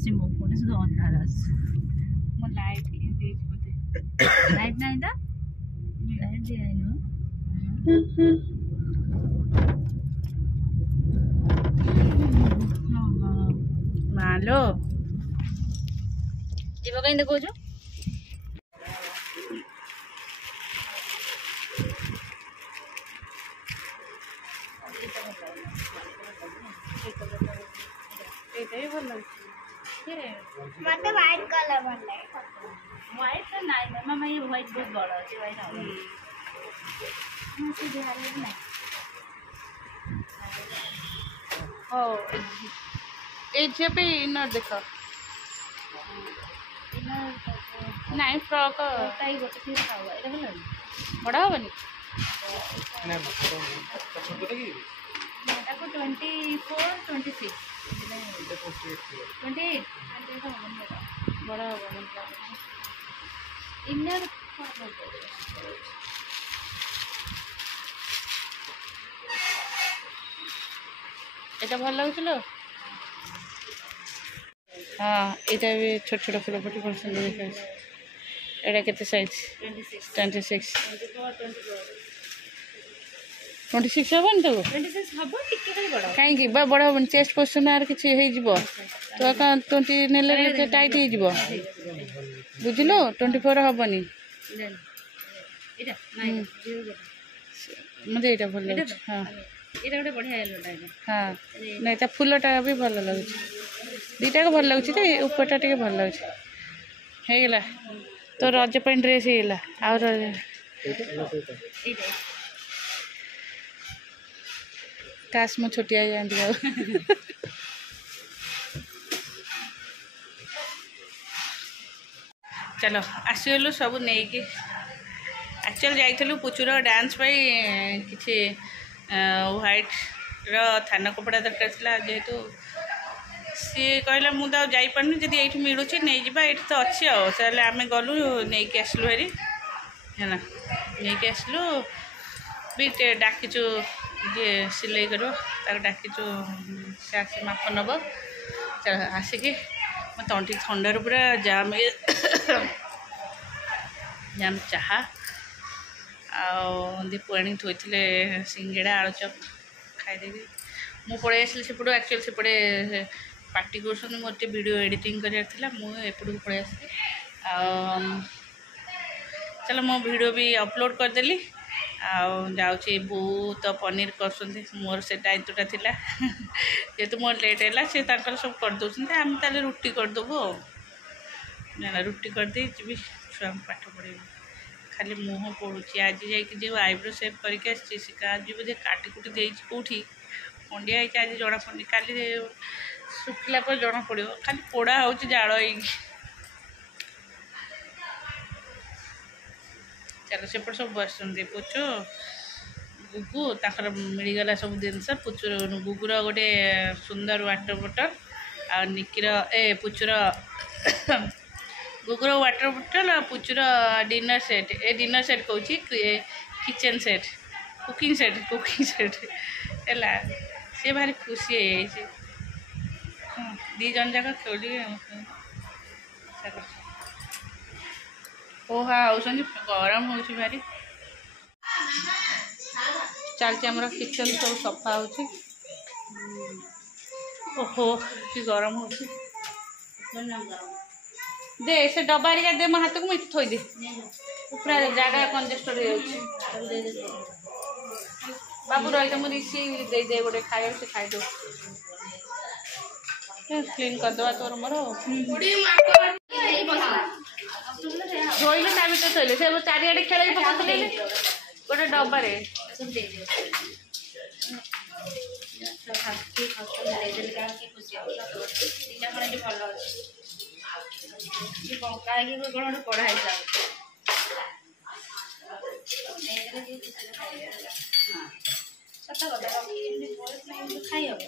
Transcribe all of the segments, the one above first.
ଆସିବ ପୁଣି ସୁଧା ଅନ୍ଧାର ଆସୁ ମୋ ଲାଇଟ୍ ଦେଇଛି ବୋଧେ ଲାଇଟ୍ ନାହିଁ ତ ଲାଇଟ୍ ଦିଆହେଇନି ମାଲୋ ଯିବ କାହିଁ ଦେଖଉଛୁ मत व्हाइट कलर वाला है व्हाइट तो नहीं मामा ये व्हाइट बहुत बड़ा है व्हाइट हो से बिहार में नहीं हो ए पे इनर देखो इनर नहीं फ्रॉक ताई गोटे फिर खावा एटा भलो बड़ा होबनी ताको 24 26 28 बड़ा होबनी इनर এটা ভাল লাগুছিল हाँ এটা भी छोट छोट फूल फुटी कौन सुंदर देखा एटा केते साइज 26 26 हबन तो 26 हबो टिके खाली बड़ा काई की बड़ा हबन चेस्ट पोर्शन आर किछि हे जिवो तो का 20 नेले रे टाइट हे जिवो बुझलो 24 हबनी एटा नाही मते एटा भल लाग हां एटा गोटे बढ़िया एलोटा हाँ नहीं ता फूलटा भी भल लगुच दीटा को भल लगुच तो ऊपरटा टिके भल लगुच हे गेला तो रज पे ड्रेस हे गेला आ काश मो छोटिया जाती चलो आसगलु सब नहीं कि एक्चुअल जाइलु पुचुर डांस किसी व्हाइट थाना कपड़ा दरकार था जेहेतु सी कहला मुझे जापारनी जब ये मिलूँ नहीं जावा ये तो अच्छी आम गलु नहीं आसलु हेरी है नहीं आसलु भी डाकिचु जे सिलाई कर डाकिचु से आस माप नब आसिक मो तंटी थंडार पूरा जाम जाम चाहा दीपू आनी थोई सिंगेड़ा आलुचप खाईदेवी मु पड़े आसली सेपटू एक्चुअली सेपटे पार्टी कर मोटे वीडियो एडिटिंग करार मुझे पड़े आसली चलो मो वीडियो भी अपलोड करदेली जाऊँगी बो तो पनीर कर मोर से दायित्वटा थिला जेहेतु मोर लेट है सी सब करदे आम ताले रुटी करदेबू रुटी करदे जी छुआ पाठ पढ़े खाली मुँह पड़ुची आज जो आईब्रो सेप करके आज बोधे काटिकुटी दे कौटी कंडिया आज जना पड़नी काली सुखला पर जना पड़ो खाली पोड़ा हो जाड़ चलो सेपट सब बस पुचु गुगु तर मिलगला सब जिनस पुचुर गुगुर गोटे सुंदर वाटर बोटल आ निकिर पुचुर गुगुर वाटर बोटल आ पुचुर डिनर सेट डिनर सेट कौन किचन सेट कुकिंग सेट है सी भारी खुशी है दी जन जाक खेल ओहा आउसन गरम हो भारी चलती आमर किचन सब सफा हो ओहो कि गरम हो दे से डब्बा दे मो हाथ को मुझे थोई दे पूरा जगह कंजेस्टेड हो बाबू रही मुझे सी दे दे गोटे खाए से खाई दो क्लीन करदे तोर मोर धोइले ता भर थोले से चारिआडे खेल पकड़े गोटे डब्बारे पढ़ाई सत कथा खाई हम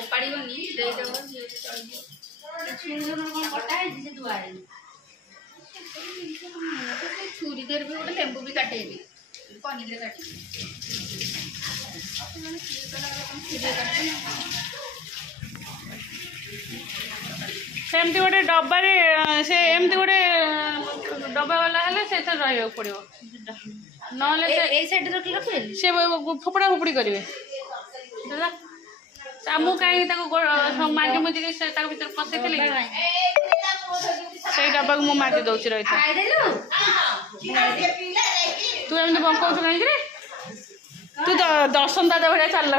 ओपाड़नी कटा है धुआ छुरी देर भी गोटे लेंबू भी काटेबी पनीर काटे सेमती गोटे डब्बारे से एमती गोटे डब्बा वाला हेले से रहा पड़ो नहेले से फोपड़ा फोपड़ी करेंगे मु कहीं मागी मुझे भर पशे से डब्बा को मागी दौर रही तू एम बंकाऊ कहीं तू दर्शन दादा भाया चलला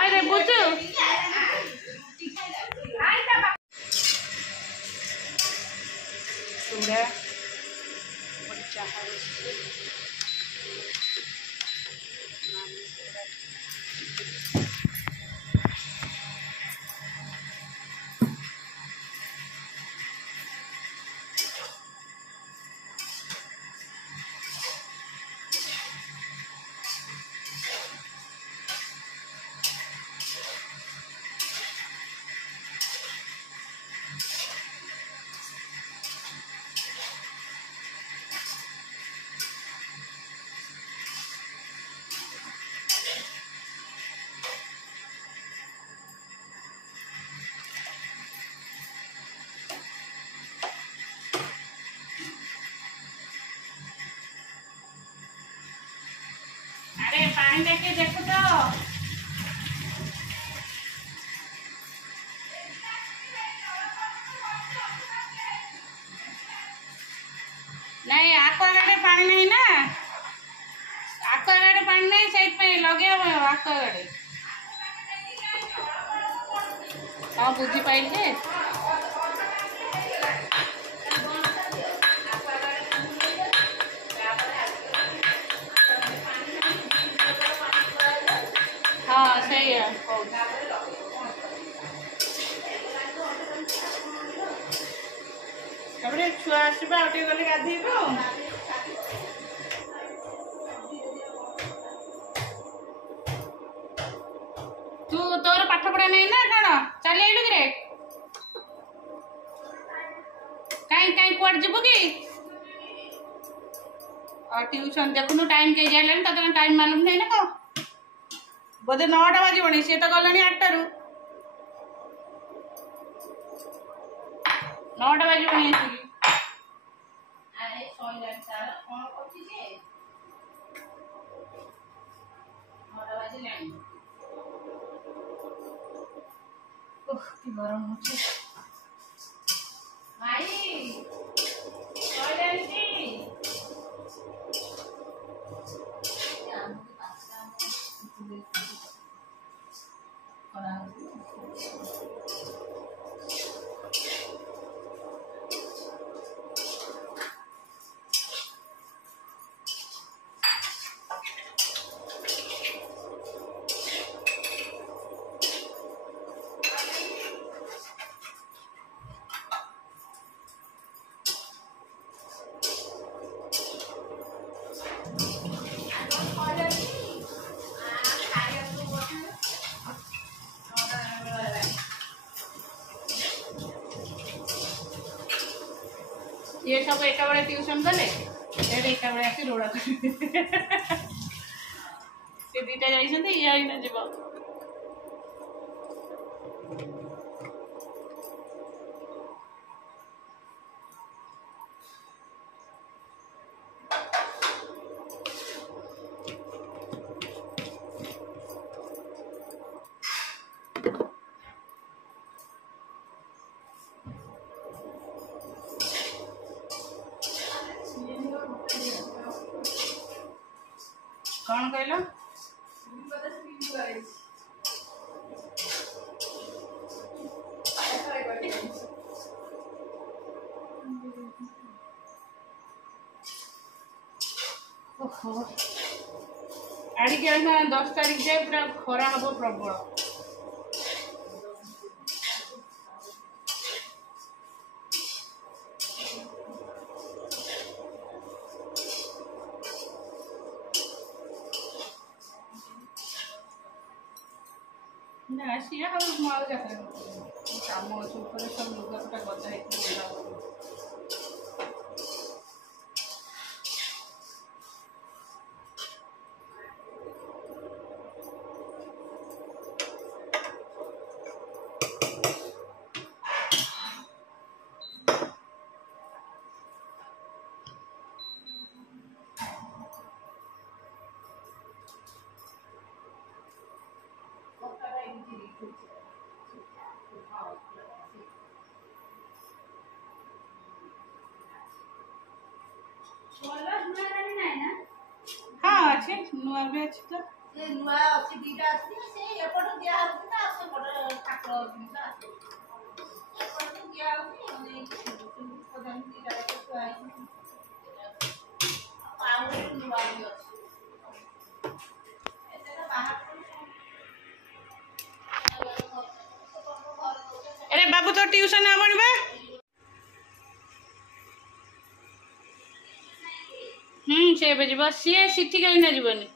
अरे बुझु चूड़ा चाह अरे पानी देखे देखो तो नहीं आक्वागार्ड पानी नहीं ना आक्वागार्ड पानी नहीं से लगे आक्वागार्ड हाँ बुझी पाइले हाँ सही है छुआ आसवा गले गाधेब तू तोर पाठ पढ़ा नहीं ना कौन चल कि कहीं कहीं कुआड़ जीव कि ट्यूशन देखुनु टाइम के जाए टाइम मालूम नहीं ना कौन बोधे 9टा बाजबनी सी तो गलानी 8टारू 9टा बाजबनी गरम होची ये सब एक बड़े ट्यूशन गले एक बड़े आसी रोड़ा से दीटा जाइए ये जीव कौन कहल आड़ी के 10 तारीख जाए पूरा खरा हम प्रबल ना सी कम अच्छे सब लुगापटा गदा अच्छे नुआ भी अच्छे तो ସେ ନୂଆ ଅଛି ଦିଟା ଅଛି ସେ ଏପଟୁ ଦିଆ ହଉଛି ନା ସେପଟ ଠାକୁର ଜିନିଷ ଆସେ ଏପଟୁ ଦିଆ ହଉଛି ପ୍ରଧାନ ଦିଟା ଥୁଆ ହେଇଛି ଆଉ ଗୋଟେ ନୂଆ ବି ଅଛି ଏତେଟା ବାହାରକୁ अरे बाबू तो ट्यूशन आवनी बा से बजे बस सी सिटी कहीं ना जीवनी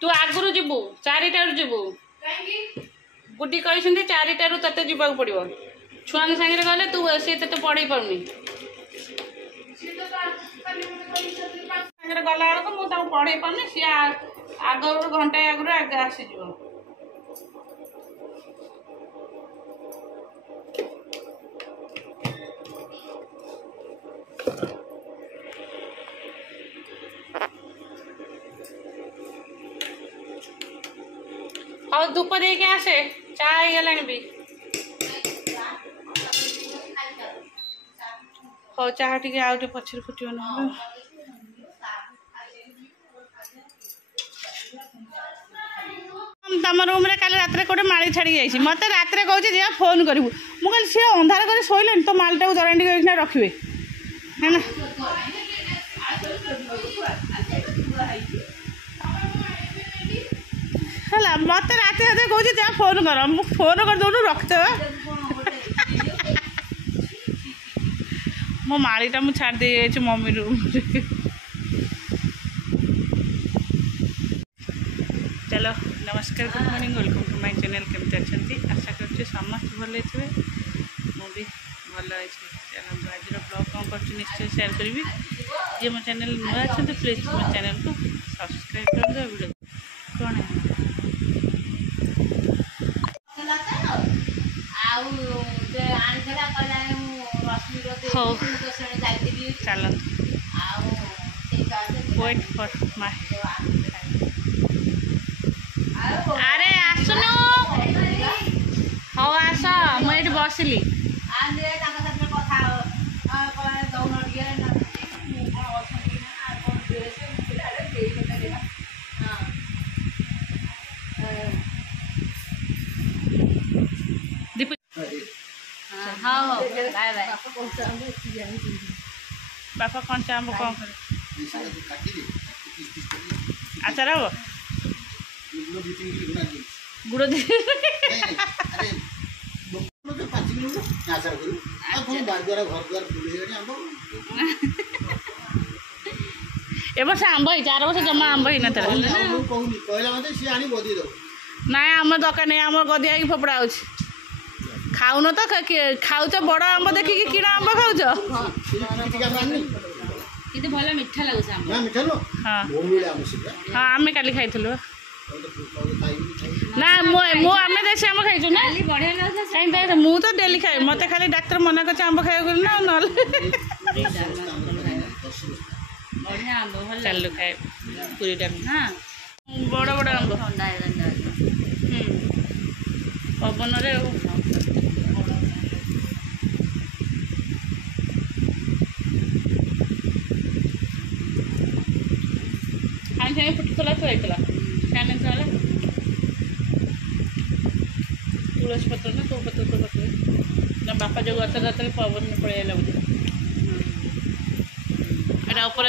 तू आगुरु जीवु 4टारू जीवु गुड्डी कही 4टारू तते जीवा पड़ो छुआ सागर गले तू सी ते पढ़े पाऊनी गला बेलू मुझे पढ़े पाऊनी सी आग घंटा आगुरी आगे आसीज और धूप दे के आसे चा गला भी हाँ चाह टी आउटे पछर फुटो ना तुम रूम रे काली रात कोटे माली छाड़ी जाइए मत रात कहूँ दिया फोन करूँ मुझे सी अंधार कर शोले तो मालटा को दराणी रखिए है ना है मत रात कहूँ दिया फोन कर फोन कर दौन रखते मो मालीटा मुझे छाड़ दे मम्मी रूम चलो नमस्कार good morning welcome to my channel केमती अच्छा आशा कर समस्त भल थे मुझे भल चलते आज ब्लॉग कौन कर निश्चय शेयर करी जी मो चैनल नुआ अच्छा प्लीज मो चैनल को सब्सक्राइब कर वीडियो कौन चलो वेट फॉर माय अरे आसुनु हाँ आस मुझे बसली हाँ बाय बाय बापा कौन चाहब कौन कर आचार हम गुड़ दे ए वर्ष आंब ही 4 वर्ष जमा आंब ही ना ना आम दरकार नहीं आम गदिया फोपड़ा हो खाऊन तो खाऊ बड़ आंब देखिए किणा आंब खाऊ भल मीठा लगुच हाँ हाँ आम काली खाई ना आम देसी आम खाई ना कहीं मु तो डेली खाए मत खाली डाक्तर मना कर आंब खाया ना ना चलु खाए पूरी हाँ बड़ बड़ आंब पवन सागे फुटला थोड़ा फैन तुलसी पत्र ना तो पत्र तो पत्र ना बापा जो गत पवन पड़े बुझे ऊपर